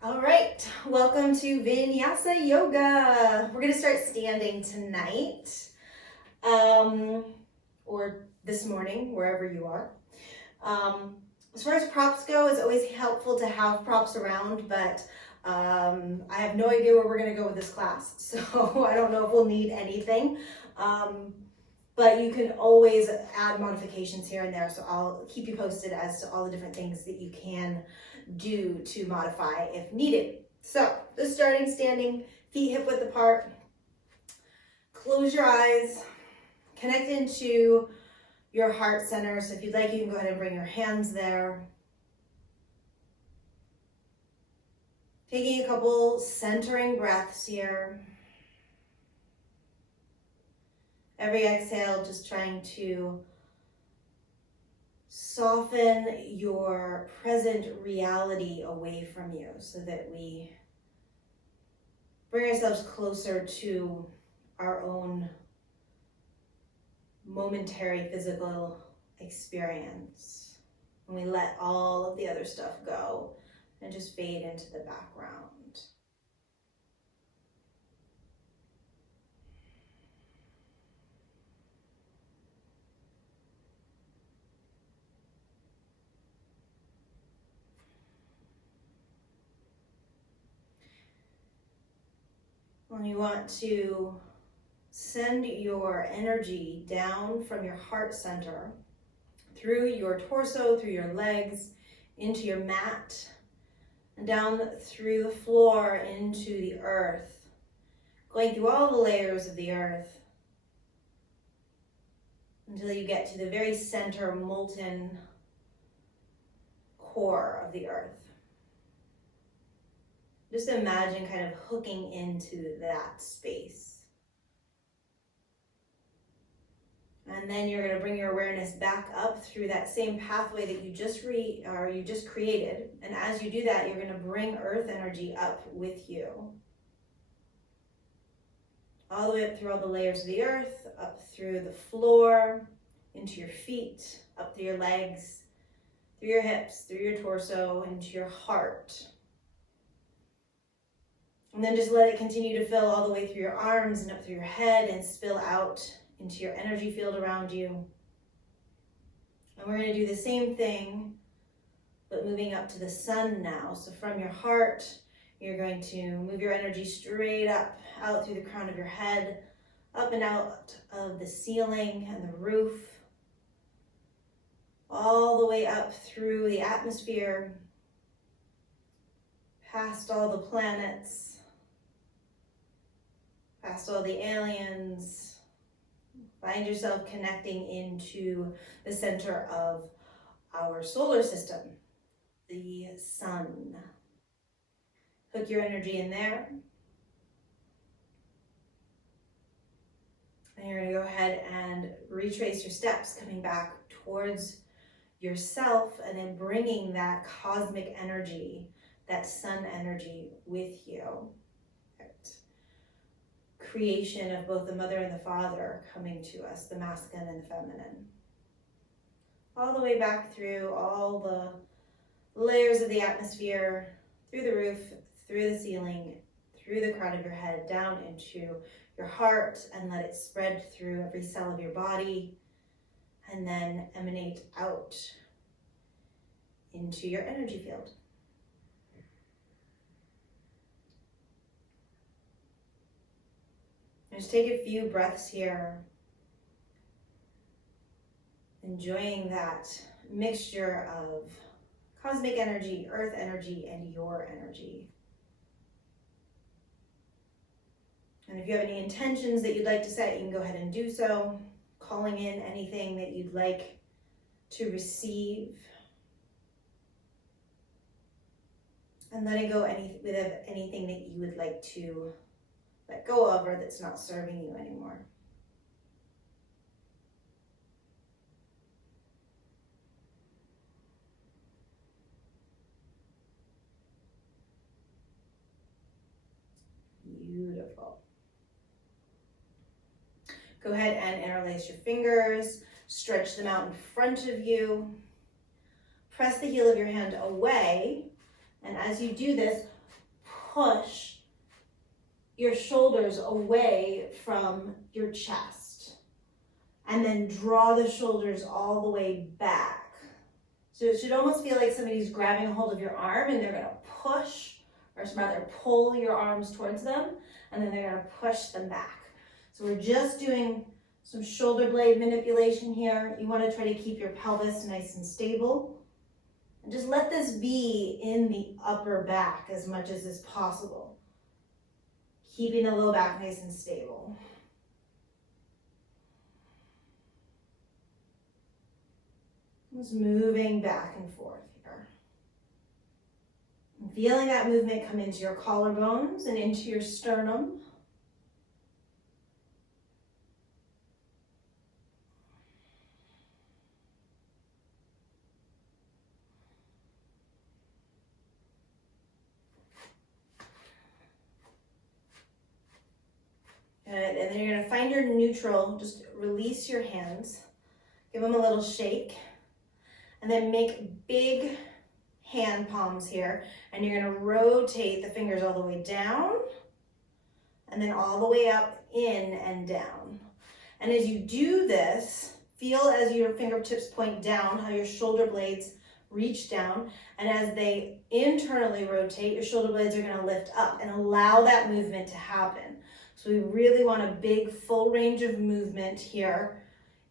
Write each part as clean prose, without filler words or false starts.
All right, welcome to Vinyasa Yoga. We're gonna start standing tonight, or this morning, wherever you are. As far as props go, it's always helpful to have props around, but I have no idea where we're gonna go with this class, so I don't know if we'll need anything. But you can always add modifications here and there, so I'll keep you posted as to all the different things that you can do to modify if needed. So, just starting standing, feet hip width apart. Close your eyes, connect into your heart center. So if you'd like, you can go ahead and bring your hands there. Taking a couple centering breaths here. Every exhale, just trying to soften your present reality away from you so that we bring ourselves closer to our own momentary physical experience. And we let all of the other stuff go and just fade into the background. When you want to send your energy down from your heart center, through your torso, through your legs, into your mat, and down through the floor into the earth, going through all the layers of the earth until you get to the very center molten core of the earth. Just imagine kind of hooking into that space. And then you're going to bring your awareness back up through that same pathway that you just created. And as you do that, you're going to bring earth energy up with you. All the way up through all the layers of the earth, up through the floor, into your feet, up through your legs, through your hips, through your torso, into your heart. And then just let it continue to fill all the way through your arms and up through your head and spill out into your energy field around you. And we're going to do the same thing, but moving up to the sun now. So from your heart, you're going to move your energy straight up, out through the crown of your head, up and out of the ceiling and the roof, all the way up through the atmosphere, past all the planets, past all the aliens. Find yourself connecting into the center of our solar system, the sun. Hook your energy in there. And you're going to go ahead and retrace your steps, coming back towards yourself and then bringing that cosmic energy, that sun energy with you. Creation of both the mother and the father coming to us, the masculine and the feminine. All the way back through all the layers of the atmosphere, through the roof, through the ceiling, through the crown of your head, down into your heart, and let it spread through every cell of your body, and then emanate out into your energy field. Just take a few breaths here, enjoying that mixture of cosmic energy, earth energy, and your energy. And if you have any intentions that you'd like to set, you can go ahead and do so, calling in anything that you'd like to receive, and letting go anything that you would like to let go of or that's not serving you anymore. Beautiful. Go ahead and interlace your fingers, stretch them out in front of you. Press the heel of your hand away, and as you do this, push your shoulders away from your chest. And then draw the shoulders all the way back. So it should almost feel like somebody's grabbing a hold of your arm and they're gonna push, or rather pull your arms towards them, and then they're gonna push them back. So we're just doing some shoulder blade manipulation here. You wanna try to keep your pelvis nice and stable. And just let this be in the upper back as much as is possible. Keeping the low back nice and stable. Just moving back and forth here. And feeling that movement come into your collarbones and into your sternum. Good, and then you're gonna find your neutral, just release your hands, give them a little shake. And then make big hand palms here. And you're gonna rotate the fingers all the way down and then all the way up, in and down. And as you do this, feel as your fingertips point down, how your shoulder blades reach down. And as they internally rotate, your shoulder blades are gonna lift up and allow that movement to happen. So we really want a big full range of movement here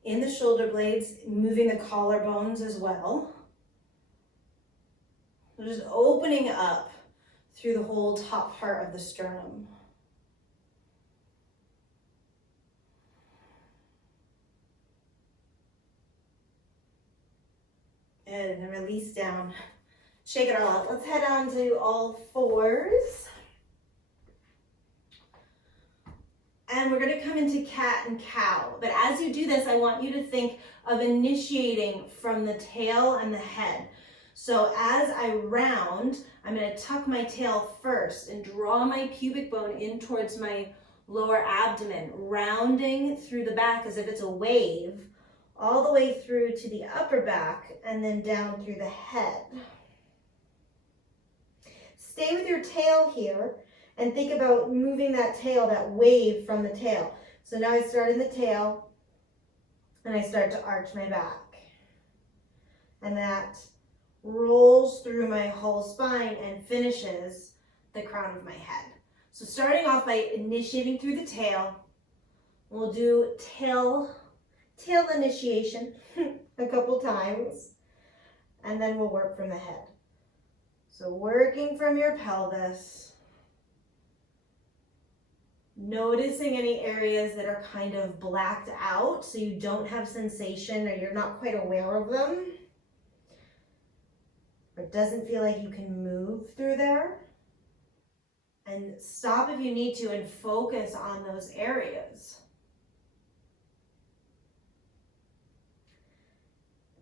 in the shoulder blades, moving the collarbones as well. So just opening up through the whole top part of the sternum. And then release down. Shake it all out. Let's head on to all fours. And we're gonna come into cat and cow. But as you do this, I want you to think of initiating from the tail and the head. So as I round, I'm gonna tuck my tail first and draw my pubic bone in towards my lower abdomen, rounding through the back as if it's a wave, all the way through to the upper back and then down through the head. Stay with your tail here. And think about moving that tail, that wave from the tail. So now I start in the tail and I start to arch my back. And that rolls through my whole spine and finishes the crown of my head. So starting off by initiating through the tail, we'll do tail initiation a couple times, and then we'll work from the head. So working from your pelvis, noticing any areas that are kind of blacked out so you don't have sensation or you're not quite aware of them, or it doesn't feel like you can move through there. And stop if you need to and focus on those areas.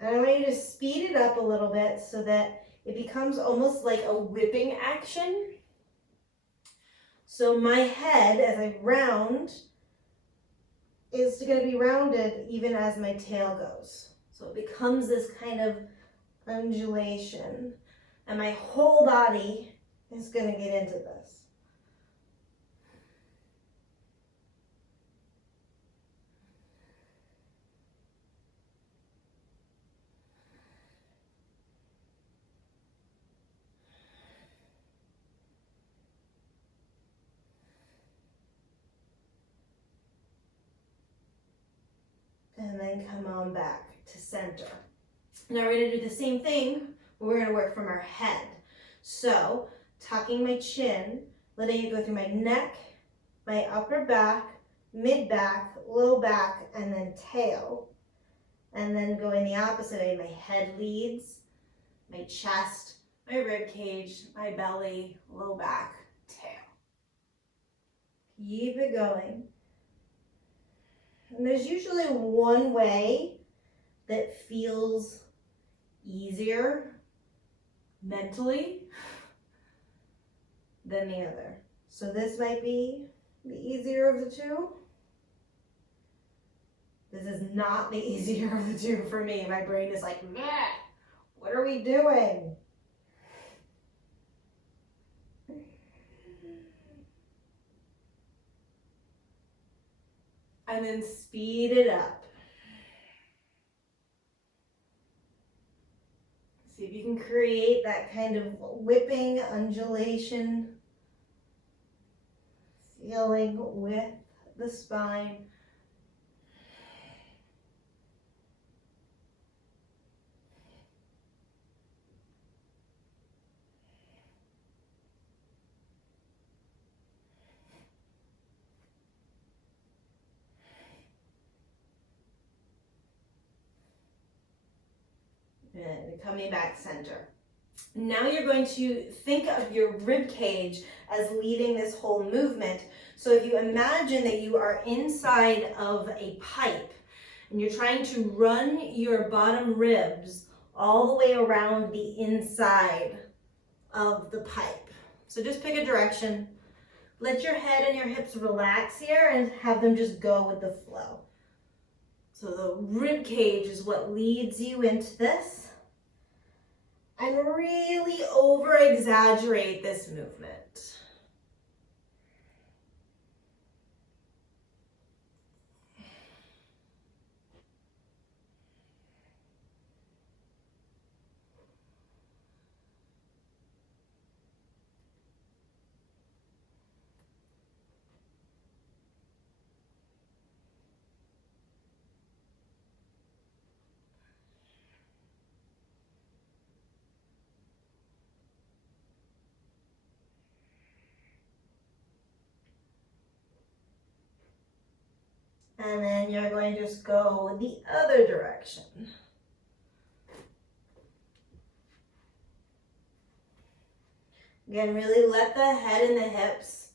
And I want you to speed it up a little bit so that it becomes almost like a whipping action. So my head, as I round, is going to be rounded even as my tail goes. So it becomes this kind of undulation. And my whole body is going to get into this. And then come on back to center. Now we're going to do the same thing, but we're going to work from our head. So tucking my chin, letting it go through my neck, my upper back, mid back, low back, and then tail. And then going the opposite way, my head leads, my chest, my rib cage, my belly, low back, tail. Keep it going. And there's usually one way that feels easier mentally than the other. So this might be the easier of the two. This is not the easier of the two for me. My brain is like, meh, what are we doing? and then speed it up. See if you can create that kind of whipping undulation feeling with the spine. And coming back center. Now you're going to think of your rib cage as leading this whole movement. So if you imagine that you are inside of a pipe and you're trying to run your bottom ribs all the way around the inside of the pipe. So just pick a direction. Let your head and your hips relax here and have them just go with the flow. So the rib cage is what leads you into this. And really over-exaggerate this movement. And then you're going to just go the other direction. Again, really let the head and the hips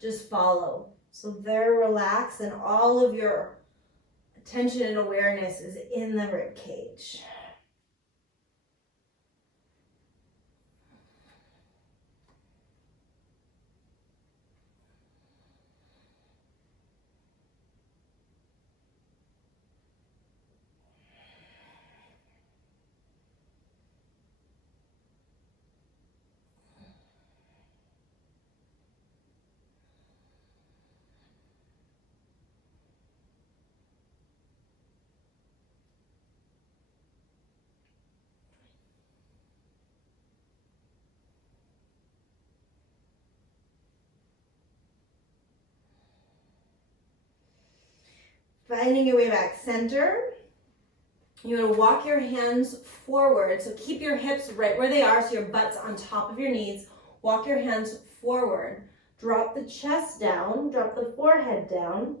just follow. So they're relaxed and all of your attention and awareness is in the rib cage. Finding your way back center. You're going to walk your hands forward. So keep your hips right where they are, so your butt's on top of your knees. Walk your hands forward. Drop the chest down. Drop the forehead down.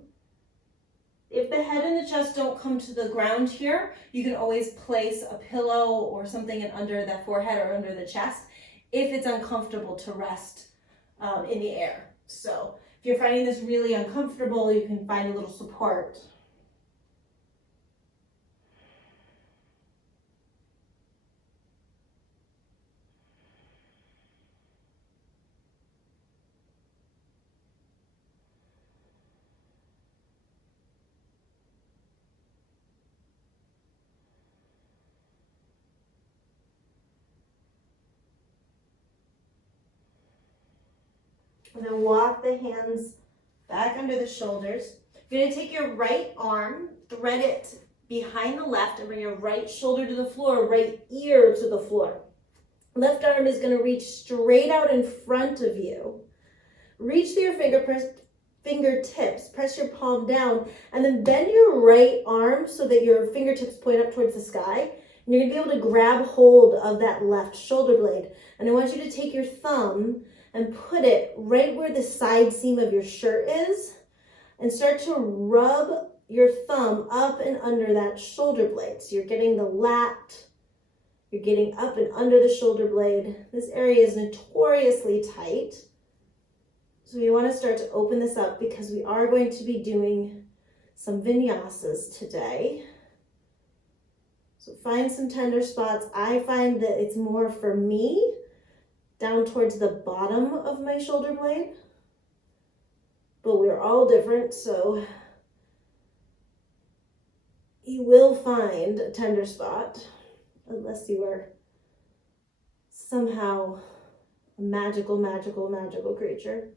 If the head and the chest don't come to the ground here, you can always place a pillow or something under the forehead or under the chest if it's uncomfortable to rest in the air. So if you're finding this really uncomfortable, you can find a little support. And then walk the hands back under the shoulders. You're going to take your right arm, thread it behind the left, and bring your right shoulder to the floor, right ear to the floor. Left arm is going to reach straight out in front of you. Reach through your fingertips, press your palm down, and then bend your right arm so that your fingertips point up towards the sky. And you're going to be able to grab hold of that left shoulder blade. And I want you to take your thumb and put it right where the side seam of your shirt is and start to rub your thumb up and under that shoulder blade. So you're getting the lat, you're getting up and under the shoulder blade. This area is notoriously tight. So we want to start to open this up because we are going to be doing some vinyasas today. So find some tender spots. I find that it's more for me down towards the bottom of my shoulder blade, but we're all different, so you will find a tender spot unless you are somehow a magical creature.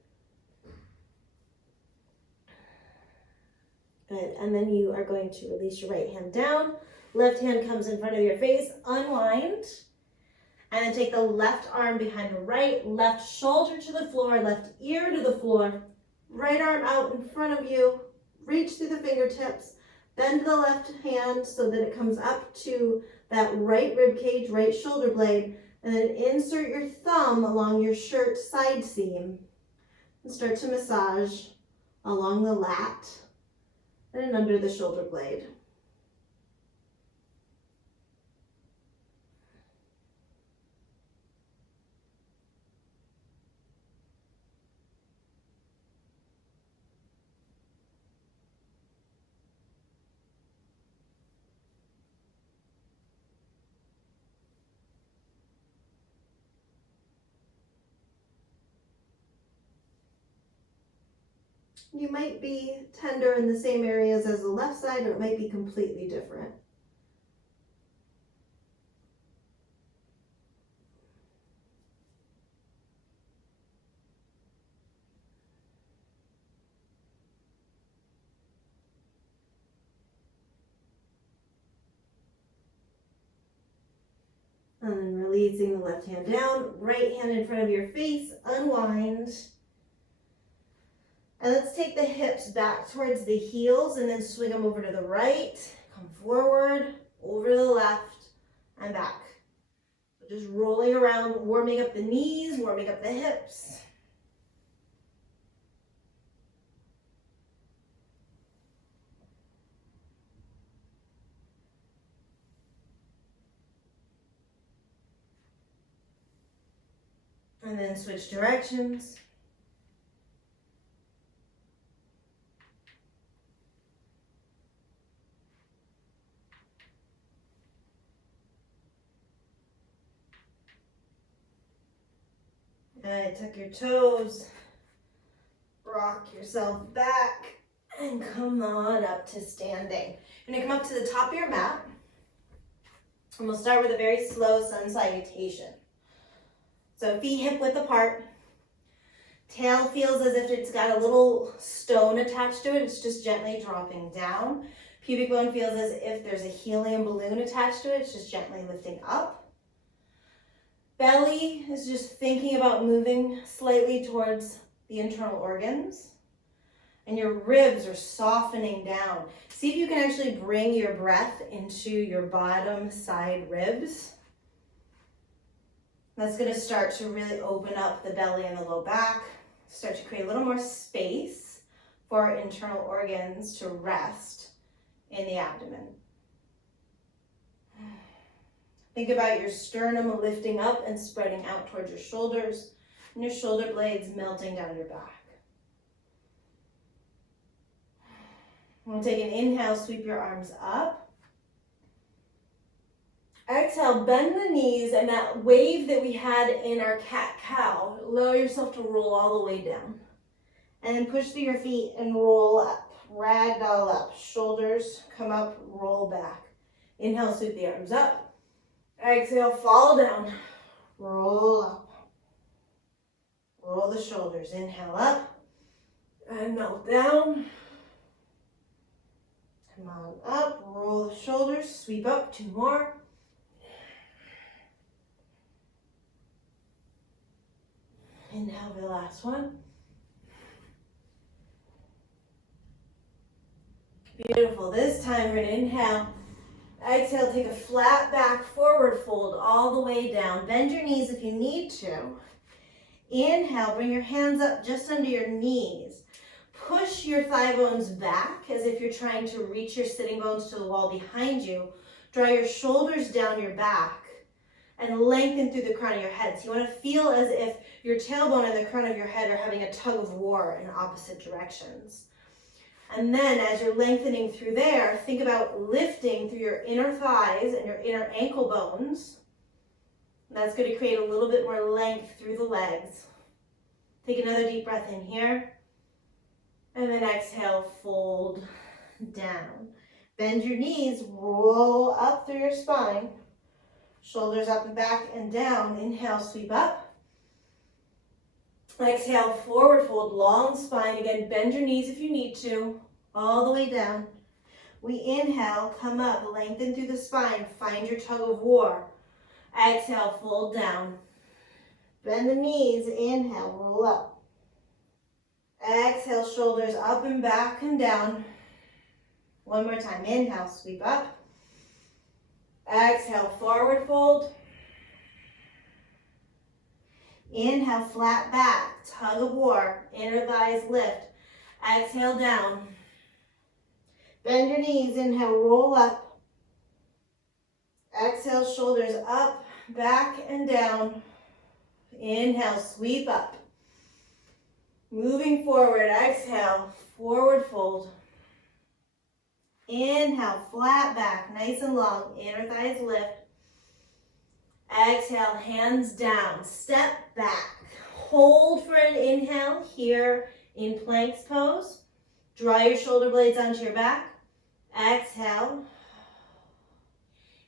Good, and then you are going to release your right hand down. Left hand comes in front of your face, unwind. And then take the left arm behind the right, left shoulder to the floor, left ear to the floor, right arm out in front of you, reach through the fingertips, bend the left hand so that it comes up to that right rib cage, right shoulder blade, and then insert your thumb along your shirt side seam and start to massage along the lat and under the shoulder blade. You might be tender in the same areas as the left side, or it might be completely different. And then releasing the left hand down, right hand in front of your face, unwind. And let's take the hips back towards the heels and then swing them over to the right. Come forward, over to the left, and back. So just rolling around, warming up the knees, warming up the hips. And then switch directions. And tuck your toes, rock yourself back, and come on up to standing. You're gonna come up to the top of your mat, and we'll start with a very slow sun salutation. So feet hip width apart, tail feels as if it's got a little stone attached to it, it's just gently dropping down. Pubic bone feels as if there's a helium balloon attached to it, it's just gently lifting up. Belly is just thinking about moving slightly towards the internal organs. And your ribs are softening down. See if you can actually bring your breath into your bottom side ribs. That's going to start to really open up the belly and the low back. Start to create a little more space for our internal organs to rest in the abdomen. Think about your sternum lifting up and spreading out towards your shoulders, and your shoulder blades melting down your back. We'll take an inhale, sweep your arms up. Exhale, bend the knees, and that wave that we had in our cat-cow, allow yourself to roll all the way down. And then push through your feet and roll up, ragdoll up. Shoulders come up, roll back. Inhale, sweep the arms up. Exhale, fall down, roll up, roll the shoulders, inhale up, and melt down, come on up, roll the shoulders, sweep up, 2 more, inhale for the last one, beautiful. This time we're going to inhale. Exhale, take a flat back forward fold all the way down. Bend your knees if you need to. Inhale, bring your hands up just under your knees. Push your thigh bones back as if you're trying to reach your sitting bones to the wall behind you. Draw your shoulders down your back and lengthen through the crown of your head. So you want to feel as if your tailbone and the crown of your head are having a tug of war in opposite directions. And then as you're lengthening through there, think about lifting through your inner thighs and your inner ankle bones. That's going to create a little bit more length through the legs. Take another deep breath in here. And then exhale, fold down. Bend your knees, roll up through your spine. Shoulders up and back and down. Inhale, sweep up. Exhale, forward fold, long spine. Again, bend your knees if you need to. all the way down. We inhale, come up, lengthen through the spine, find your tug of war. Exhale, fold down. Bend the knees, inhale, roll up. Exhale, shoulders up and back and down. One more time, inhale, sweep up. Exhale, forward fold. Inhale, flat back, tug of war, inner thighs lift. Exhale, down. Bend your knees, inhale, roll up. Exhale, shoulders up, back and down. Inhale, sweep up. Moving forward, exhale, forward fold. Inhale, flat back, nice and long, inner thighs lift. Exhale, hands down, step back. Hold for an inhale here in planks pose. Draw your shoulder blades onto your back. Exhale.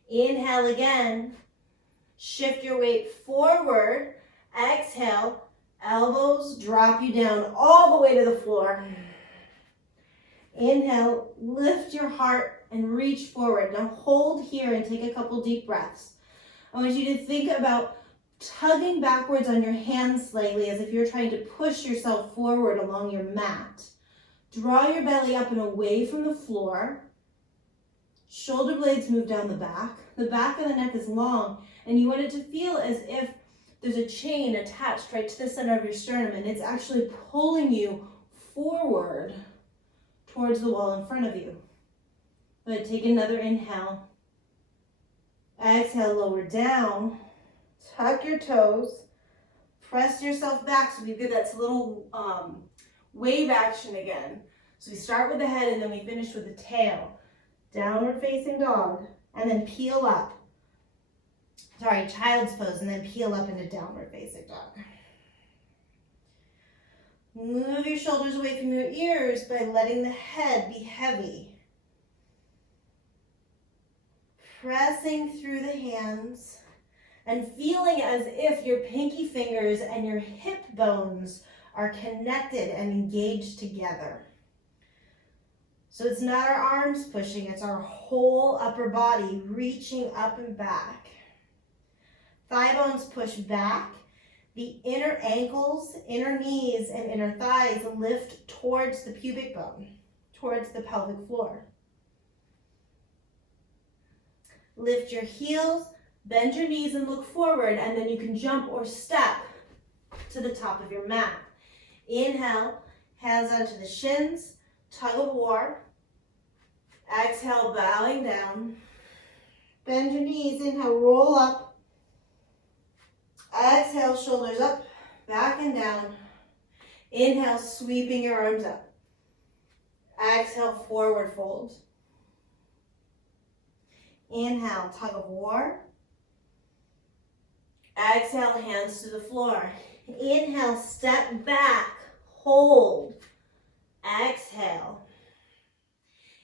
Inhale again. Shift your weight forward. Exhale. Elbows drop you down all the way to the floor. Inhale, lift your heart and reach forward. Now hold here and take a couple deep breaths. I want you to think about tugging backwards on your hands slightly as if you're trying to push yourself forward along your mat. Draw your belly up and away from the floor. Shoulder blades move down the back. The back of the neck is long, and you want it to feel as if there's a chain attached right to the center of your sternum, and it's actually pulling you forward towards the wall in front of you. Good, take another inhale. Exhale, lower down. Tuck your toes. Press yourself back so we get that little wave action again. So we start with the head and then we finish with the tail. Downward facing dog, and then peel up. Sorry, child's pose, and then peel up into downward facing dog. Move your shoulders away from your ears by letting the head be heavy. Pressing through the hands and feeling as if your pinky fingers and your hip bones are connected and engaged together. So it's not our arms pushing, it's our whole upper body reaching up and back. Thigh bones push back. The inner ankles, inner knees, and inner thighs lift towards the pubic bone, towards the pelvic floor. Lift your heels, bend your knees and look forward, and then you can jump or step to the top of your mat. Inhale, hands onto the shins, tug of war. Exhale, bowing down. Bend your knees, inhale, roll up. Exhale, shoulders up, back and down. Inhale, sweeping your arms up. Exhale, forward fold. Inhale, tug of war. Exhale, hands to the floor. Inhale, step back, hold. Exhale.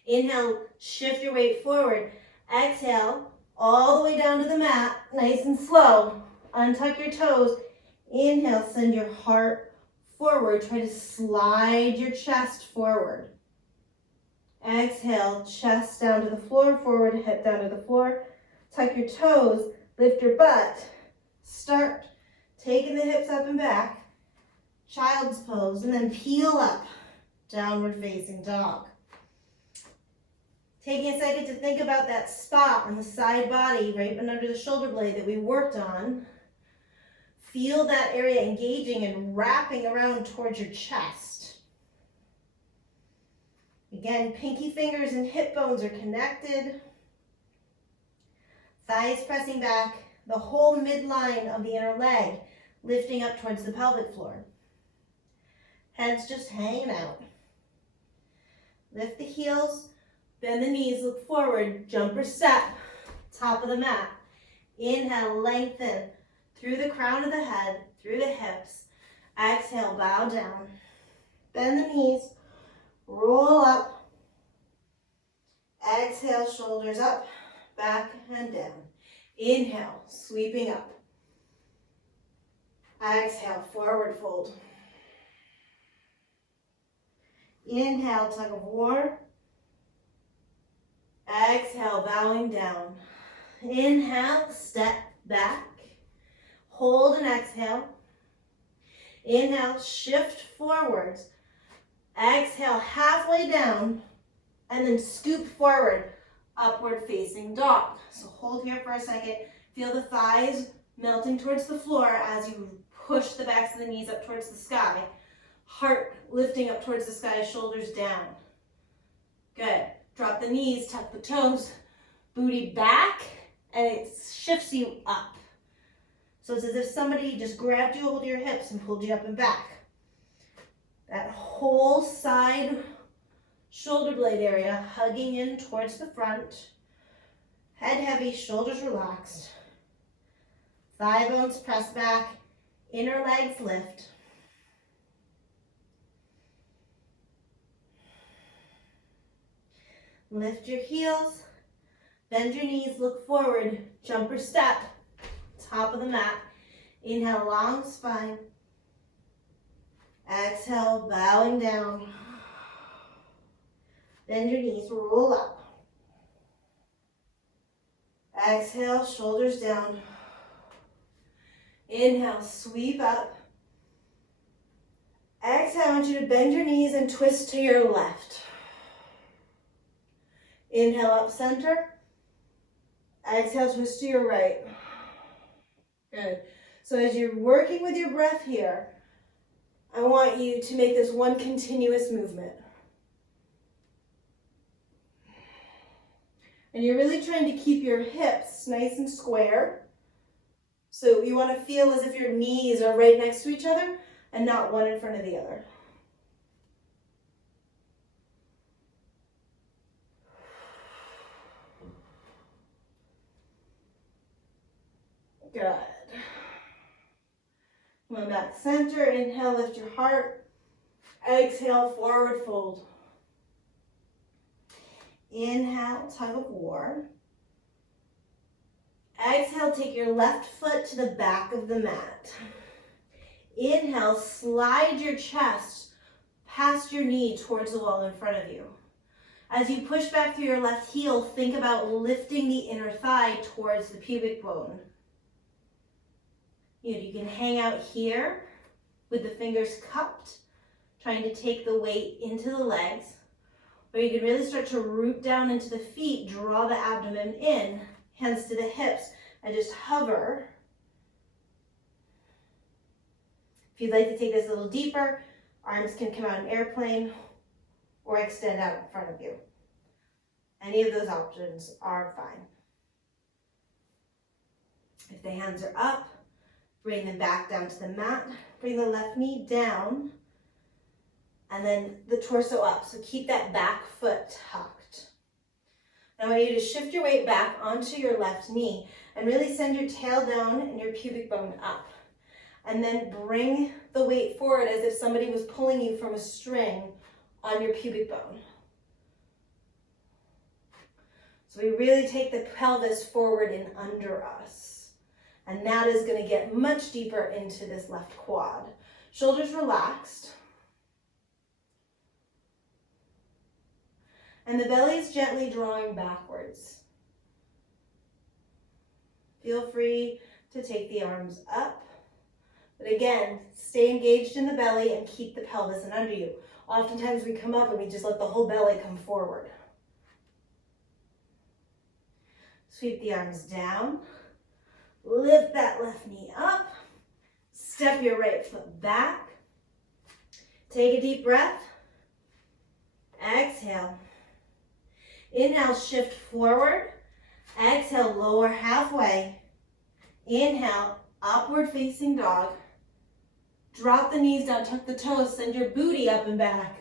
Inhale, shift your weight forward. Exhale, all the way down to the mat, nice and slow. Untuck your toes. Inhale, send your heart forward. Try to slide your chest forward. Exhale, chest down to the floor, forward, hip down to the floor. Tuck your toes, lift your butt. Start taking the hips up and back. Child's pose, and then peel up. Downward facing dog. Taking a second to think about that spot on the side body, right under the shoulder blade that we worked on. Feel that area engaging and wrapping around towards your chest. Again, pinky fingers and hip bones are connected. Thighs pressing back, the whole midline of the inner leg lifting up towards the pelvic floor. Head's just hanging out. Lift the heels, bend the knees, look forward, jump or step, top of the mat. Inhale, lengthen through the crown of the head, through the hips. Exhale, bow down. Bend the knees, roll up. Exhale, shoulders up, back and down. Inhale, sweeping up. Exhale, forward fold. Inhale, tug of war. Exhale, bowing down. Inhale, step back. Hold and exhale. Inhale, shift forwards. Exhale, halfway down. And then scoop forward, upward facing dog. So hold here for a second. Feel the thighs melting towards the floor as you push the backs of the knees up towards the sky. Heart lifting up towards the sky, shoulders down. Good. Drop the knees, tuck the toes, booty back, and it shifts you up. So it's as if somebody just grabbed you hold of your hips and pulled you up and back. That whole side shoulder blade area hugging in towards the front. Head heavy, shoulders relaxed. Thigh bones press back, inner legs lift. Lift your heels, bend your knees, look forward, jump or step, top of the mat. Inhale, long spine. Exhale, bowing down. Bend your knees, roll up. Exhale, shoulders down. Inhale, sweep up. Exhale, I want you to bend your knees and twist to your left. Inhale, up center. Exhale, twist to your right. Good. So as you're working with your breath here, I want you to make this one continuous movement. And you're really trying to keep your hips nice and square. So you want to feel as if your knees are right next to each other and not one in front of the other. Good. Come back center. Inhale, lift your heart. Exhale, forward fold. Inhale, tug of war. Exhale, take your left foot to the back of the mat. Inhale, slide your chest past your knee towards the wall in front of you. As you push back through your left heel, think about lifting the inner thigh towards the pubic bone. You can hang out here with the fingers cupped, trying to take the weight into the legs, or you can really start to root down into the feet, draw the abdomen in, hands to the hips, and just hover. If you'd like to take this a little deeper, arms can come out in airplane or extend out in front of you. Any of those options are fine. If the hands are up, bring them back down to the mat. Bring the left knee down and then the torso up. So keep that back foot tucked. Now I want you to shift your weight back onto your left knee and really send your tail down and your pubic bone up. And then bring the weight forward as if somebody was pulling you from a string on your pubic bone. So we really take the pelvis forward and under us. And that is going to get much deeper into this left quad. Shoulders relaxed. And the belly is gently drawing backwards. Feel free to take the arms up. But again, stay engaged in the belly and keep the pelvis in under you. Oftentimes we come up and we just let the whole belly come forward. Sweep the arms down. Lift that left knee up. Step your right foot back. Take a deep breath. Exhale. Inhale, shift forward. Exhale, lower halfway. Inhale, upward facing dog. Drop the knees down, tuck the toes, send your booty up and back.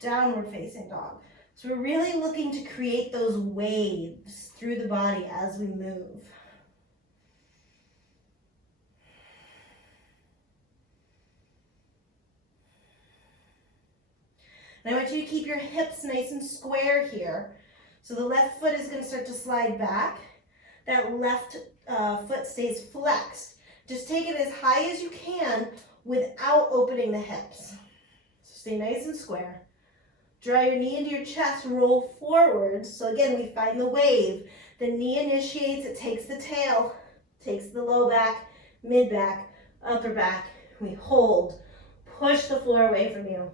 Downward facing dog. So we're really looking to create those waves through the body as we move. And I want you to keep your hips nice and square here. So the left foot is going to start to slide back. That left foot stays flexed. Just take it as high as you can without opening the hips. So stay nice and square. Draw your knee into your chest, roll forwards. So again, we find the wave. The knee initiates, it takes the tail, takes the low back, mid back, upper back. We hold, push the floor away from you.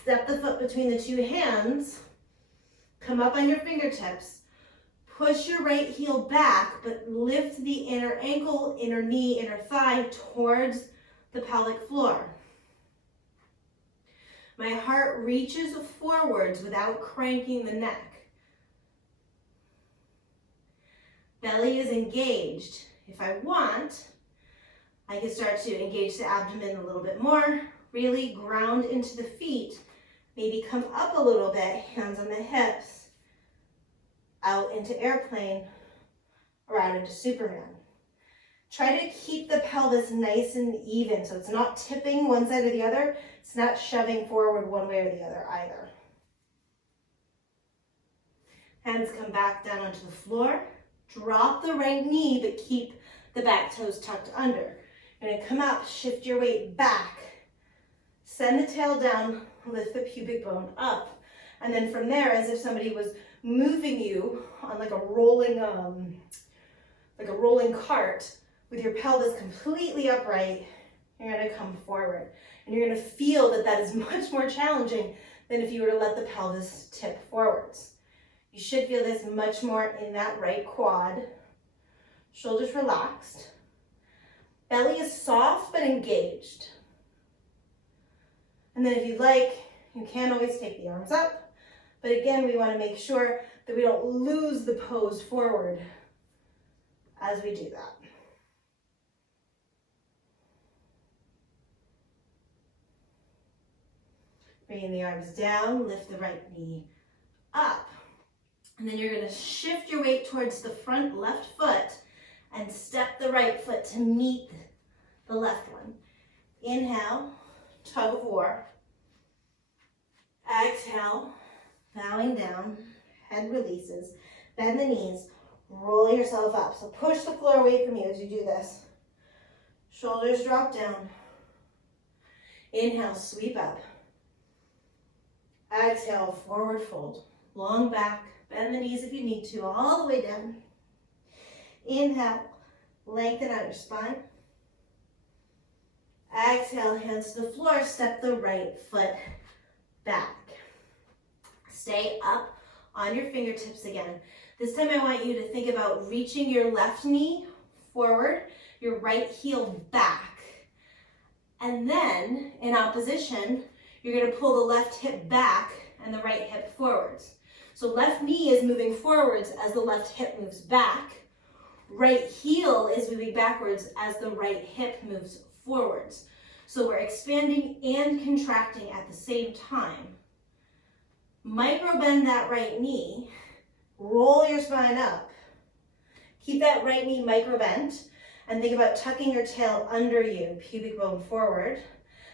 Step the foot between the two hands, come up on your fingertips, push your right heel back, but lift the inner ankle, inner knee, inner thigh towards the pelvic floor. My heart reaches forwards without cranking the neck. Belly is engaged. If I want, I can start to engage the abdomen a little bit more, really ground into the feet, maybe come up a little bit, hands on the hips, out into airplane, or out into Superman. Try to keep the pelvis nice and even so it's not tipping one side or the other. It's not shoving forward one way or the other either. Hands come back down onto the floor. Drop the right knee, but keep the back toes tucked under. You're going to come up, shift your weight back. Send the tail down, lift the pubic bone up. And then from there, as if somebody was moving you on like a rolling cart, with your pelvis completely upright, you're going to come forward. And you're going to feel that that is much more challenging than if you were to let the pelvis tip forwards. You should feel this much more in that right quad. Shoulders relaxed. Belly is soft but engaged. And then if you'd like, you can always take the arms up. But again, we want to make sure that we don't lose the pose forward as we do that. Bringing the arms down, lift the right knee up. And then you're going to shift your weight towards the front left foot and step the right foot to meet the left one. Inhale, tug of war. Exhale, bowing down, head releases. Bend the knees, roll yourself up. So push the floor away from you as you do this. Shoulders drop down. Inhale, sweep up. Exhale, forward fold. Long back, bend the knees if you need to, all the way down. Inhale, lengthen out your spine. Exhale, hands to the floor, step the right foot back. Stay up on your fingertips again. This time I want you to think about reaching your left knee forward, your right heel back. And then, in opposition, you're going to pull the left hip back and the right hip forwards. So left knee is moving forwards as the left hip moves back. Right heel is moving backwards as the right hip moves forwards. So we're expanding and contracting at the same time. Micro bend that right knee. Roll your spine up. Keep that right knee micro bent and think about tucking your tail under you, pubic bone forward.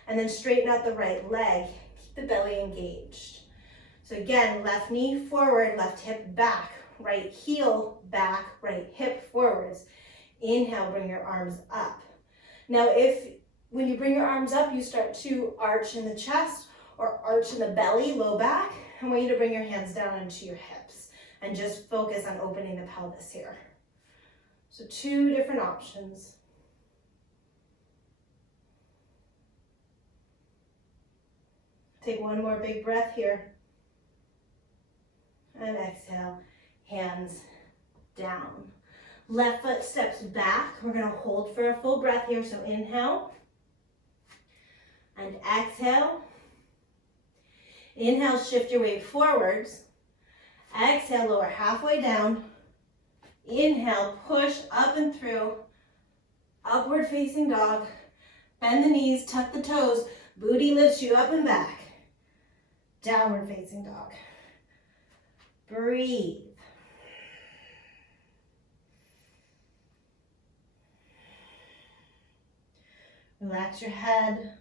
And then straighten out the right leg. Keep the belly engaged. So again, left knee forward, left hip back, right heel back, right hip forwards. Inhale, bring your arms up. Now when you bring your arms up, you start to arch in the chest or arch in the belly, low back, I want you to bring your hands down into your hips and just focus on opening the pelvis here. So 2 different options. Take one more big breath here. And exhale, hands down. Left foot steps back. We're going to hold for a full breath here. So inhale and exhale. Inhale, shift your weight forwards. Exhale, lower halfway down. Inhale, push up and through. Upward facing dog. Bend the knees, tuck the toes. Booty lifts you up and back. Downward facing dog. Breathe. Relax your head.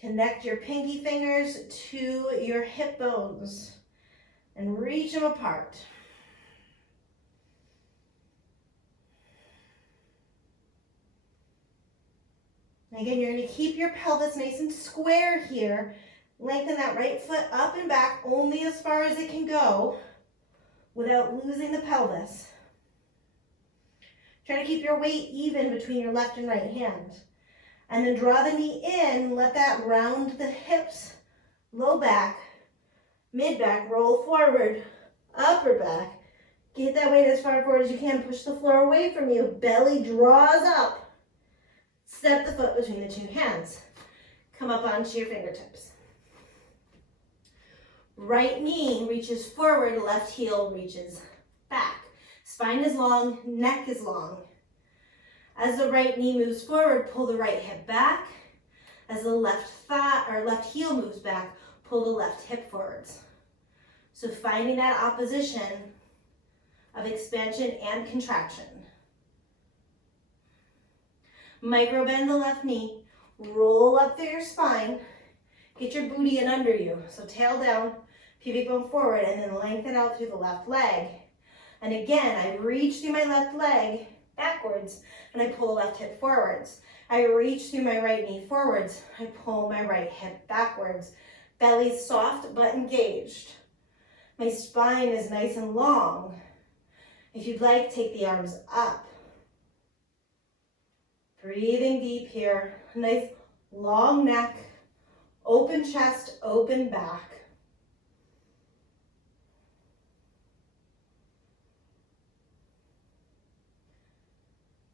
Connect your pinky fingers to your hip bones and reach them apart. And again, you're going to keep your pelvis nice and square here. Lengthen that right foot up and back only as far as it can go without losing the pelvis. Try to keep your weight even between your left and right hand. And then draw the knee in, let that round the hips, low back, mid back, roll forward, upper back. Get that weight as far forward as you can. Push the floor away from you. Belly draws up. Step the foot between the two hands. Come up onto your fingertips. Right knee reaches forward, left heel reaches back. Spine is long, neck is long. As the right knee moves forward, pull the right hip back. As the left thigh or left heel moves back, pull the left hip forwards. So finding that opposition of expansion and contraction. Micro bend the left knee, roll up through your spine, get your booty in under you. So tail down, pubic bone forward, and then lengthen out through the left leg. And again, I reach through my left leg backwards, and I pull the left hip forwards. I reach through my right knee forwards, I pull my right hip backwards. Belly soft but engaged. My spine is nice and long. If you'd like, take the arms up. Breathing deep here. Nice long neck, open chest, open back.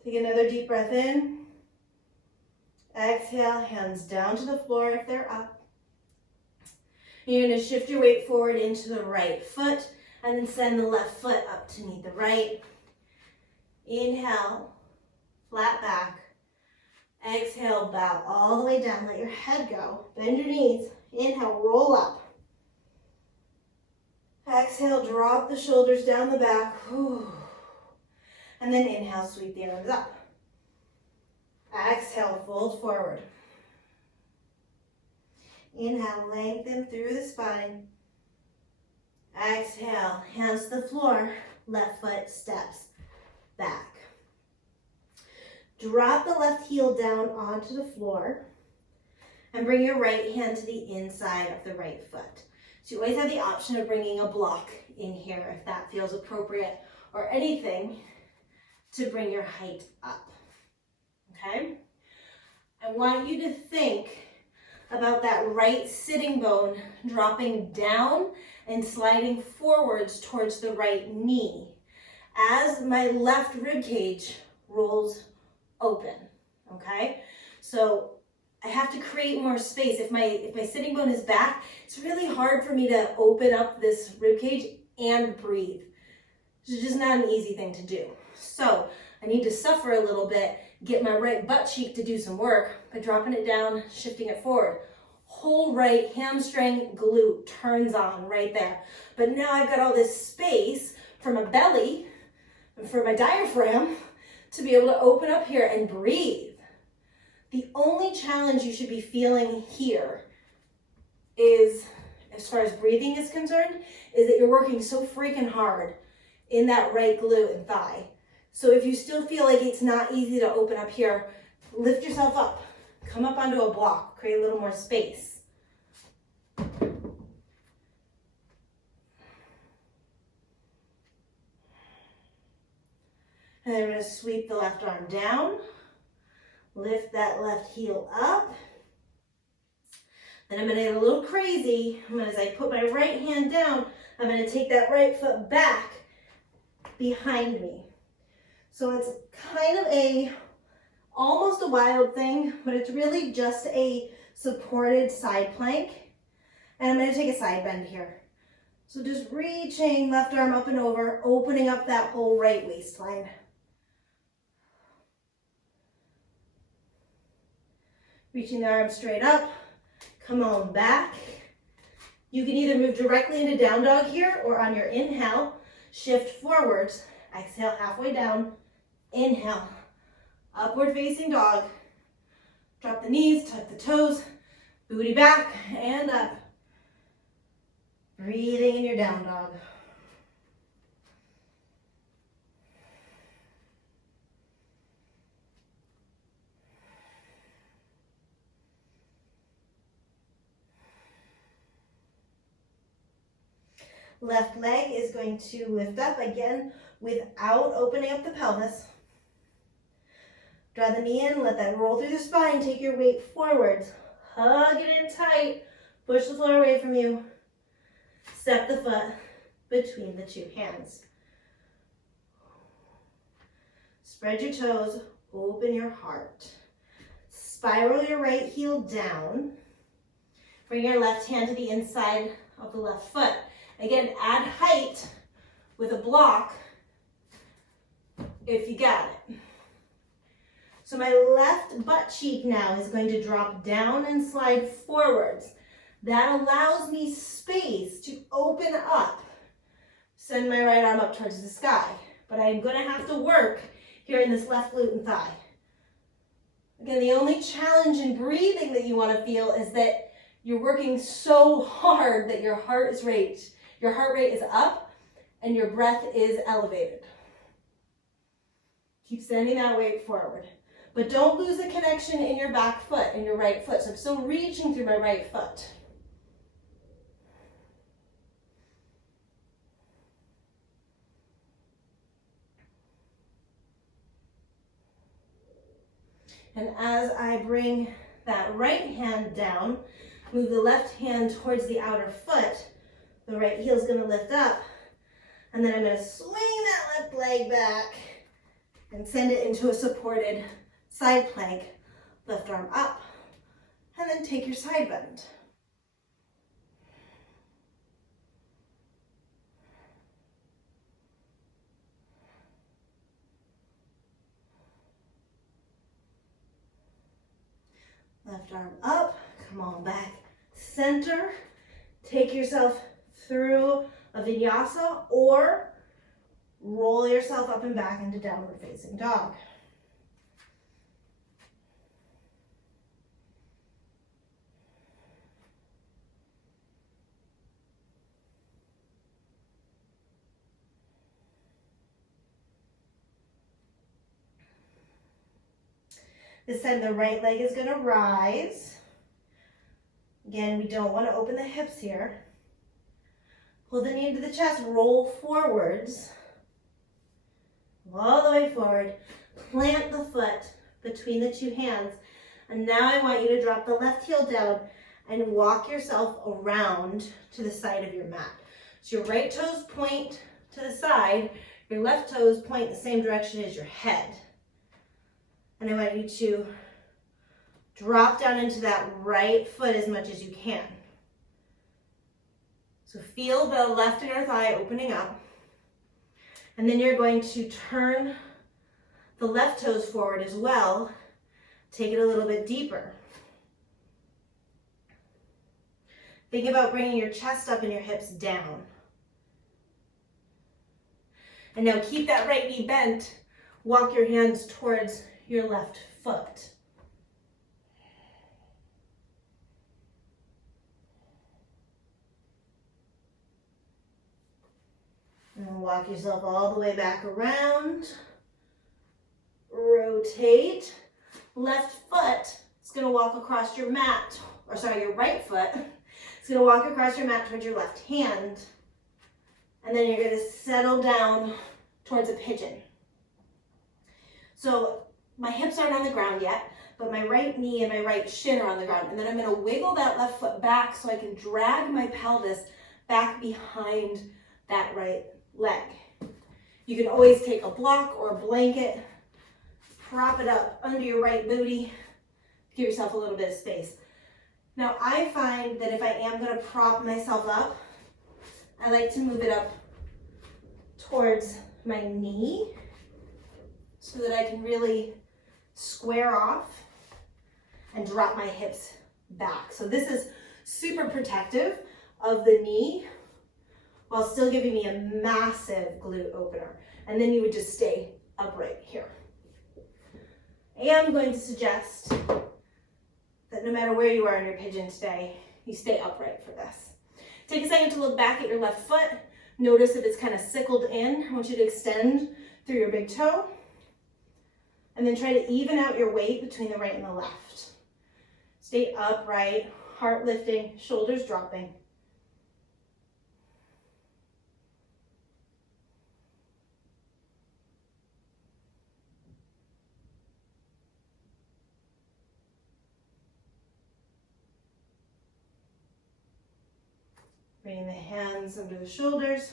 Take another deep breath in. Exhale, hands down to the floor if they're up. You're going to shift your weight forward into the right foot and then send the left foot up to meet the right. Inhale, flat back. Exhale, bow all the way down. Let your head go. Bend your knees. Inhale, roll up. Exhale, drop the shoulders down the back. Whew. And then inhale, sweep the arms up. Exhale, fold forward. Inhale, lengthen through the spine. Exhale, hands to the floor. Left foot steps back. Drop the left heel down onto the floor and bring your right hand to the inside of the right foot. So you always have the option of bringing a block in here if that feels appropriate, or anything to bring your height up, okay? I want you to think about that right sitting bone dropping down and sliding forwards towards the right knee as my left rib cage rolls open, okay? So I have to create more space. If my sitting bone is back, it's really hard for me to open up this rib cage and breathe. It's just not an easy thing to do. So I need to suffer a little bit, get my right butt cheek to do some work by dropping it down, shifting it forward. Whole right hamstring glute turns on right there. But now I've got all this space for my belly, for my diaphragm, to be able to open up here and breathe. The only challenge you should be feeling here is, as far as breathing is concerned, is that you're working so freaking hard in that right glute and thigh. So if you still feel like it's not easy to open up here, lift yourself up. Come up onto a block, create a little more space. And then I'm going to sweep the left arm down, lift that left heel up. Then I'm going to get a little crazy. As I put my right hand down, I'm going to take that right foot back behind me. So it's kind of almost a wild thing, but it's really just a supported side plank. And I'm going to take a side bend here. So just reaching left arm up and over, opening up that whole right waistline. Reaching the arm straight up, come on back. You can either move directly into down dog here, or on your inhale, shift forwards, exhale halfway down, inhale, upward facing dog. Drop the knees, tuck the toes, booty back and up. Breathing in your down dog. Left leg is going to lift up again without opening up the pelvis. Draw the knee in, let that roll through the spine, take your weight forwards. Hug it in tight, push the floor away from you. Step the foot between the two hands. Spread your toes, open your heart. Spiral your right heel down. Bring your left hand to the inside of the left foot. Again, add height with a block if you got it. So my left butt cheek now is going to drop down and slide forwards. That allows me space to open up. Send my right arm up towards the sky. But I'm going to have to work here in this left glute and thigh. Again, the only challenge in breathing that you want to feel is that you're working so hard that your heart rate is up and your breath is elevated. Keep sending that weight forward. But don't lose the connection in your back foot, in your right foot. So I'm still reaching through my right foot. And as I bring that right hand down, move the left hand towards the outer foot, the right heel is going to lift up, and then I'm going to swing that left leg back and send it into a supported side plank. Left arm up, and then take your side bend. Left arm up, come on back, center. Take yourself through a vinyasa or roll yourself up and back into downward facing dog. This time the right leg is going to rise. Again, we don't want to open the hips here. Pull the knee into the chest, roll forwards. All the way forward. Plant the foot between the two hands. And now I want you to drop the left heel down and walk yourself around to the side of your mat. So your right toes point to the side, your left toes point the same direction as your head. And I want you to drop down into that right foot as much as you can. So feel the left inner thigh opening up. And then you're going to turn the left toes forward as well. Take it a little bit deeper. Think about bringing your chest up and your hips down. And now keep that right knee bent. Walk your hands towards your left foot. And walk yourself all the way back around. Rotate. Left foot is going to walk across your mat, or sorry, your right foot. It's going to walk across your mat towards your left hand. And then you're going to settle down towards a pigeon. So my hips aren't on the ground yet, but my right knee and my right shin are on the ground. And then I'm going to wiggle that left foot back so I can drag my pelvis back behind that right leg. You can always take a block or a blanket, prop it up under your right booty, give yourself a little bit of space. Now I find that if I am going to prop myself up, I like to move it up towards my knee so that I can really square off and drop my hips back. So this is super protective of the knee while still giving me a massive glute opener. And then you would just stay upright here. I am going to suggest that no matter where you are in your pigeon today, you stay upright for this. Take a second to look back at your left foot. Notice if it's kind of sickled in. I want you to extend through your big toe. And then try to even out your weight between the right and the left. Stay upright, heart lifting, shoulders dropping. Bring the hands under the shoulders,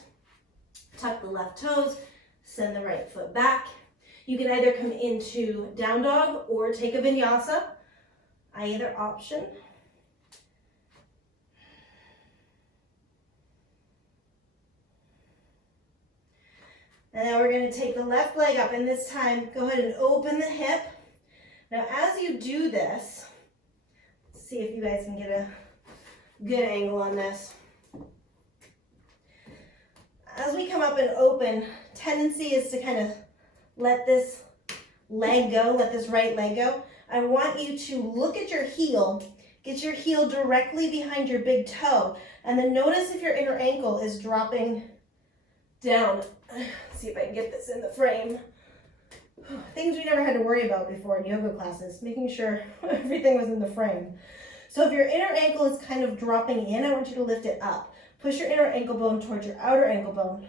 tuck the left toes, send the right foot back. You can either come into down dog or take a vinyasa, either option. And then we're going to take the left leg up, and this time go ahead and open the hip. Now as you do this, let's see if you guys can get a good angle on this. As we come up and open, tendency is to kind of let this leg go, let this right leg go. I want you to look at your heel, get your heel directly behind your big toe, and then notice if your inner ankle is dropping down. Let's see if I can get this in the frame. Things we never had to worry about before in yoga classes, making sure everything was in the frame. So if your inner ankle is kind of dropping in, I want you to lift it up. Push your inner ankle bone towards your outer ankle bone.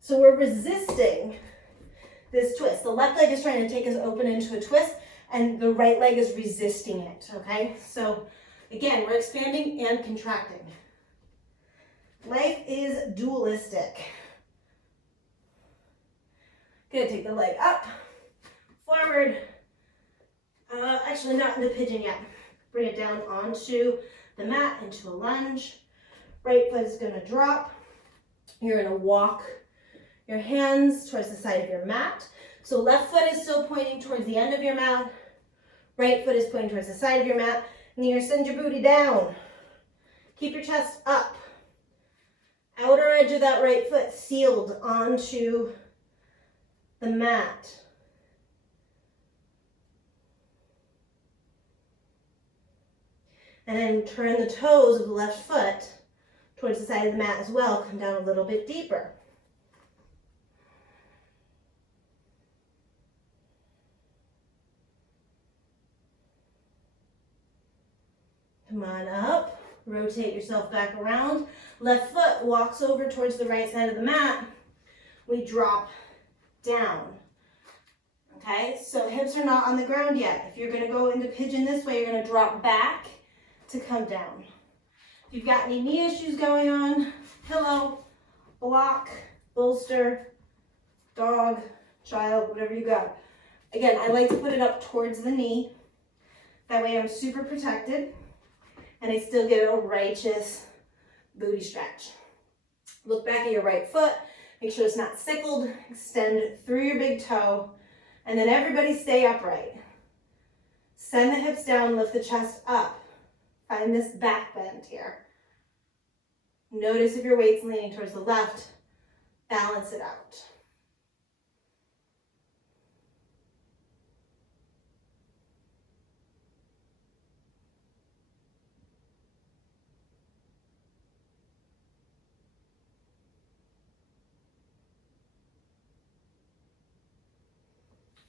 So we're resisting this twist. The left leg is trying to take us open into a twist, and the right leg is resisting it, okay? So again, we're expanding and contracting. Life is dualistic. Gonna take the leg up, forward, actually not into pigeon yet. Bring it down onto the mat, into a lunge. Right foot is gonna drop. You're gonna walk your hands towards the side of your mat. So left foot is still pointing towards the end of your mat. Right foot is pointing towards the side of your mat. And you're gonna send your booty down. Keep your chest up. Outer edge of that right foot sealed onto the mat. And then turn the toes of the left foot towards the side of the mat as well. Come down a little bit deeper. Come on up. Rotate yourself back around. Left foot walks over towards the right side of the mat. We drop down. Okay, so hips are not on the ground yet. If you're going to go into pigeon this way, you're going to drop back to come down. If you've got any knee issues going on, pillow, block, bolster, dog, child, whatever you got. Again, I like to put it up towards the knee. That way I'm super protected and I still get a righteous booty stretch. Look back at your right foot. Make sure it's not sickled. Extend through your big toe. And then everybody stay upright. Send the hips down, lift the chest up. Find this back bend here. Notice if your weight's leaning towards the left. Balance it out.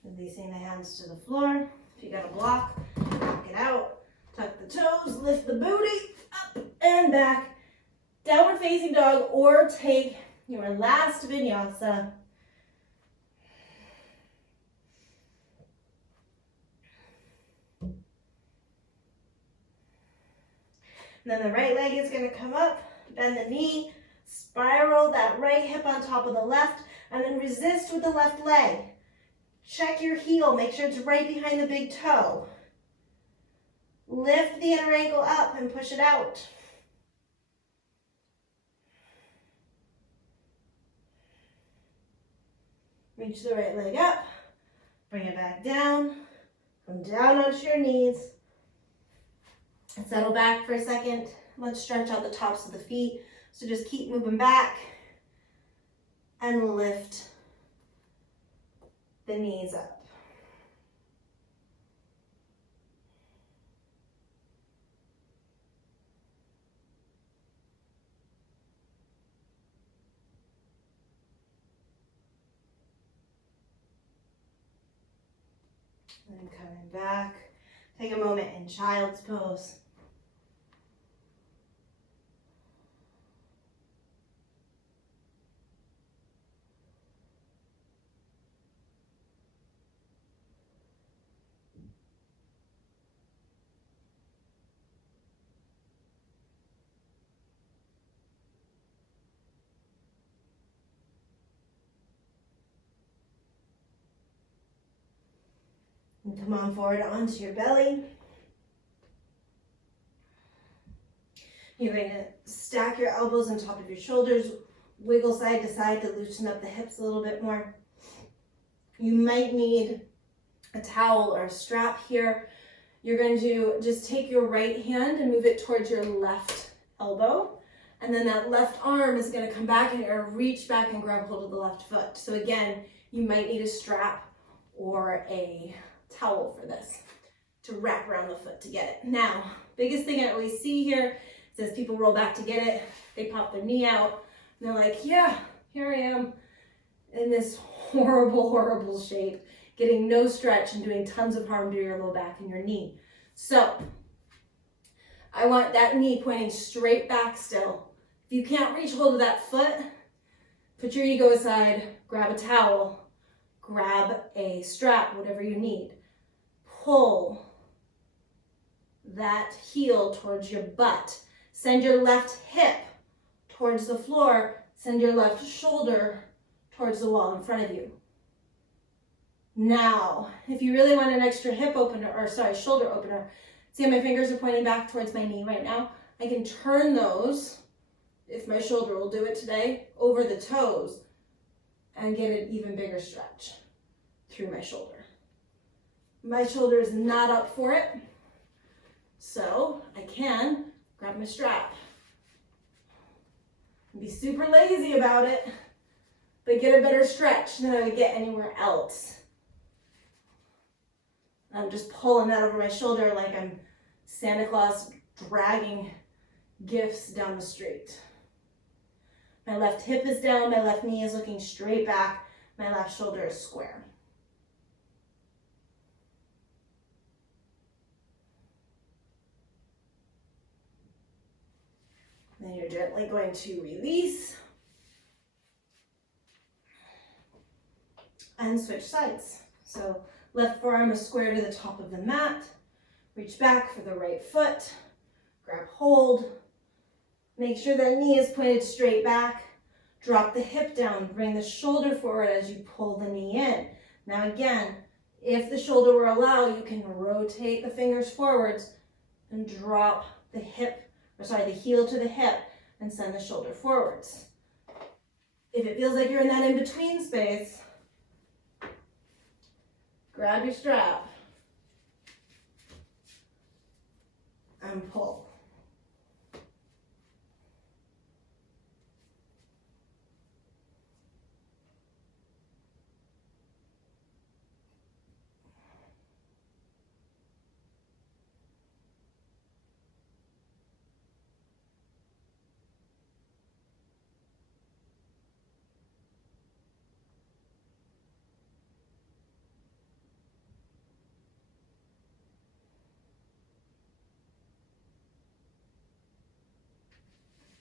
Releasing the hands to the floor. If you got a block, knock it out. Tuck the toes, lift the booty, up and back. Downward facing dog, or take your last vinyasa. And then the right leg is going to come up, bend the knee, spiral that right hip on top of the left, and then resist with the left leg. Check your heel, make sure it's right behind the big toe. Lift the inner ankle up and push it out. Reach the right leg up, bring it back down, come down onto your knees. Settle back for a second. Let's stretch out the tops of the feet. So just keep moving back and lift the knees up. And then coming back. Take a moment in child's pose. And come on forward onto your belly. You're going to stack your elbows on top of your shoulders, wiggle side to side to loosen up the hips a little bit more. You might need a towel or a strap here. You're going to just take your right hand and move it towards your left elbow. And then that left arm is going to come back and you're going to reach back and grab hold of the left foot. So again, you might need a strap or a towel for this to wrap around the foot to get it. Now, biggest thing I always see here is as people roll back to get it, they pop their knee out and they're like, yeah, here I am in this horrible, horrible shape, getting no stretch and doing tons of harm to your low back and your knee. So I want that knee pointing straight back still. If you can't reach hold of that foot, put your ego aside, grab a towel, grab a strap, whatever you need. Pull that heel towards your butt. Send your left hip towards the floor. Send your left shoulder towards the wall in front of you. Now, if you really want an extra shoulder opener, see how my fingers are pointing back towards my knee right now? I can turn those, if my shoulder will do it today, over the toes and get an even bigger stretch through my shoulder. My shoulder is not up for it, so I can grab my strap. Be super lazy about it, but get a better stretch than I would get anywhere else. I'm just pulling that over my shoulder like I'm Santa Claus dragging gifts down the street. My left hip is down, my left knee is looking straight back, my left shoulder is square. Then you're gently going to release and switch sides. So left forearm is square to the top of the mat. Reach back for the right foot. Grab hold. Make sure that knee is pointed straight back. Drop the hip down. Bring the shoulder forward as you pull the knee in. Now again, if the shoulder will allow, you can rotate the fingers forwards and drop the heel to the hip and send the shoulder forwards. If it feels like you're in that in-between space, grab your strap and pull.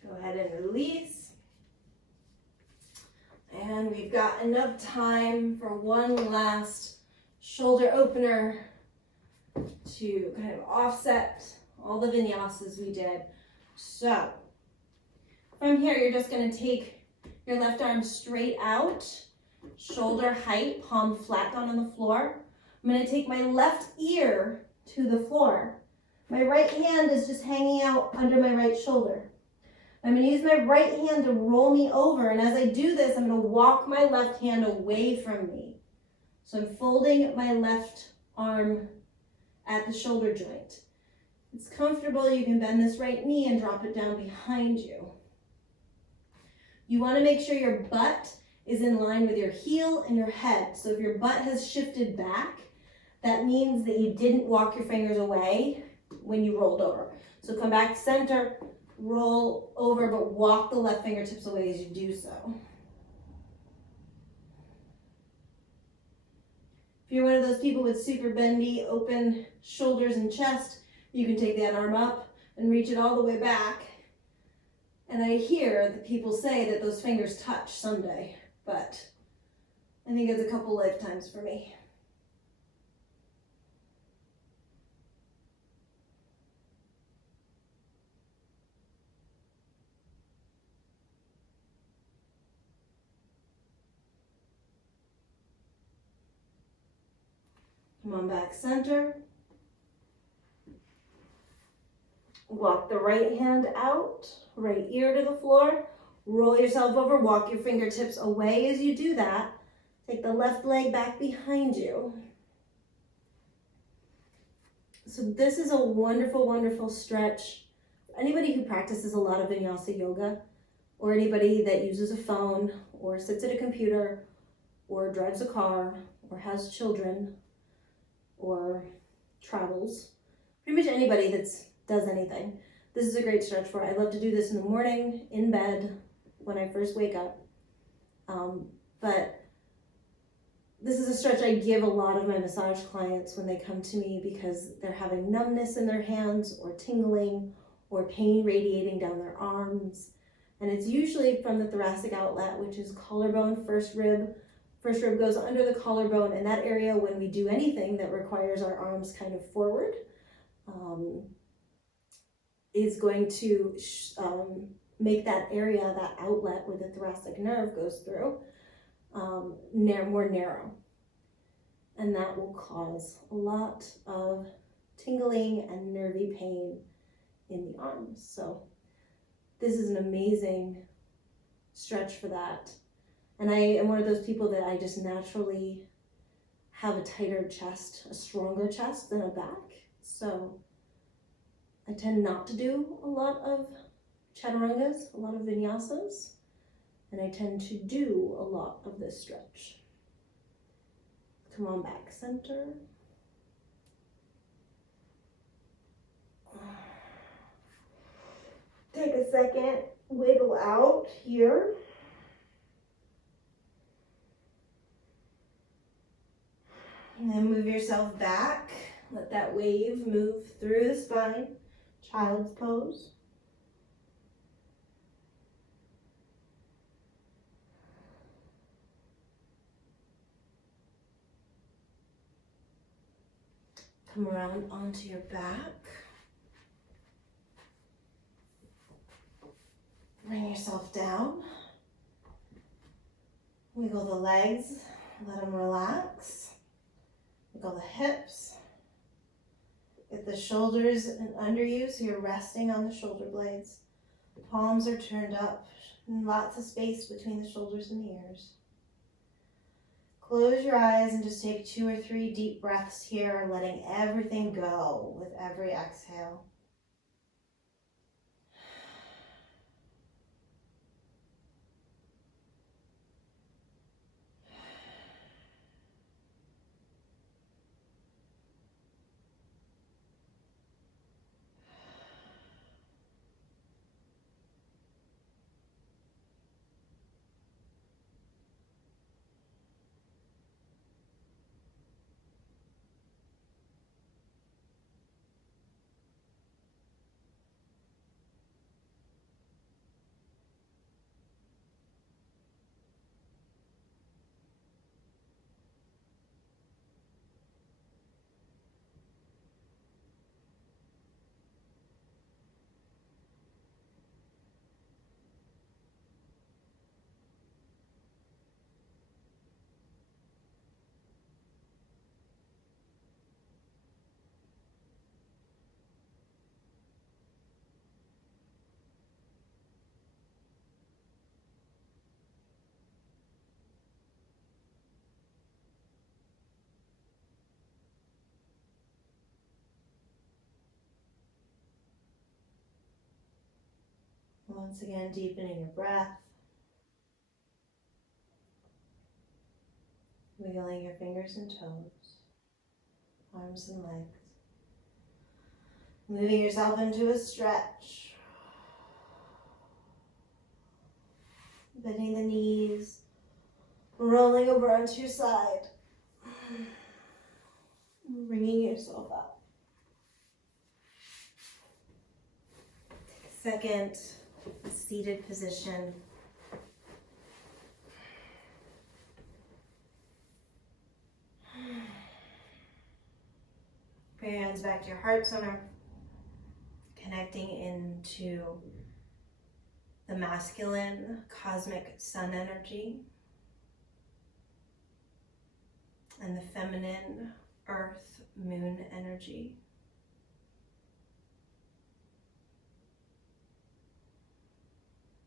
Go ahead and release. And we've got enough time for one last shoulder opener to kind of offset all the vinyasas we did. So from here, you're just going to take your left arm straight out, shoulder height, palm flat down on the floor. I'm going to take my left ear to the floor. My right hand is just hanging out under my right shoulder. I'm going to use my right hand to roll me over, and as I do this, I'm going to walk my left hand away from me. So I'm folding my left arm at the shoulder joint. It's comfortable. You can bend this right knee and drop it down behind you. You want to make sure your butt is in line with your heel and your head. So if your butt has shifted back, that means that you didn't walk your fingers away when you rolled over. So come back center, roll over, but walk the left fingertips away as you do so. If you're one of those people with super bendy, open shoulders and chest, you can take that arm up and reach it all the way back. And I hear that people say that those fingers touch someday, but I think it's a couple lifetimes for me. Come on back center. Walk the right hand out, right ear to the floor. Roll yourself over, walk your fingertips away as you do that. Take the left leg back behind you. So this is a wonderful, wonderful stretch. Anybody who practices a lot of Vinyasa yoga, or anybody that uses a phone, or sits at a computer, or drives a car, or has children, or travels, pretty much anybody that does anything, this is a great stretch for. I love to do this in the morning, in bed, when I first wake up. But this is a stretch I give a lot of my massage clients when they come to me because they're having numbness in their hands or tingling or pain radiating down their arms. And it's usually from the thoracic outlet, which is collarbone, first rib. First rib goes under the collarbone, and that area, when we do anything that requires our arms kind of forward, is going to make that area, that outlet where the thoracic nerve goes through, more narrow. And that will cause a lot of tingling and nervy pain in the arms. So this is an amazing stretch for that. And I am one of those people that I just naturally have a tighter chest, a stronger chest than a back. So I tend not to do a lot of chaturangas, a lot of vinyasas, and I tend to do a lot of this stretch. Come on back center. Take a second, wiggle out here. And then move yourself back. Let that wave move through the spine. Child's pose. Come around onto your back. Bring yourself down. Wiggle the legs, let them relax. Wiggle the hips. Get the shoulders and under you so you're resting on the shoulder blades. Palms are turned up, and lots of space between the shoulders and the ears. Close your eyes and just take 2 or 3 deep breaths here, letting everything go with every exhale. Once again, deepening your breath. Wiggling your fingers and toes, arms and legs. Moving yourself into a stretch. Bending the knees, rolling over onto your side. Bringing yourself up. Take a second seated position. Bring your hands back to your heart center, connecting into the masculine cosmic sun energy and the feminine earth, moon energy.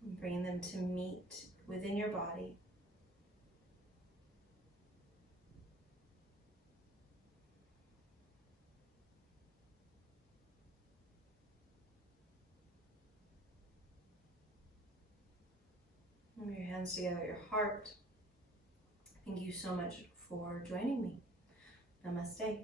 And bring them to meet within your body. Move your hands together at your heart. Thank you so much for joining me. Namaste.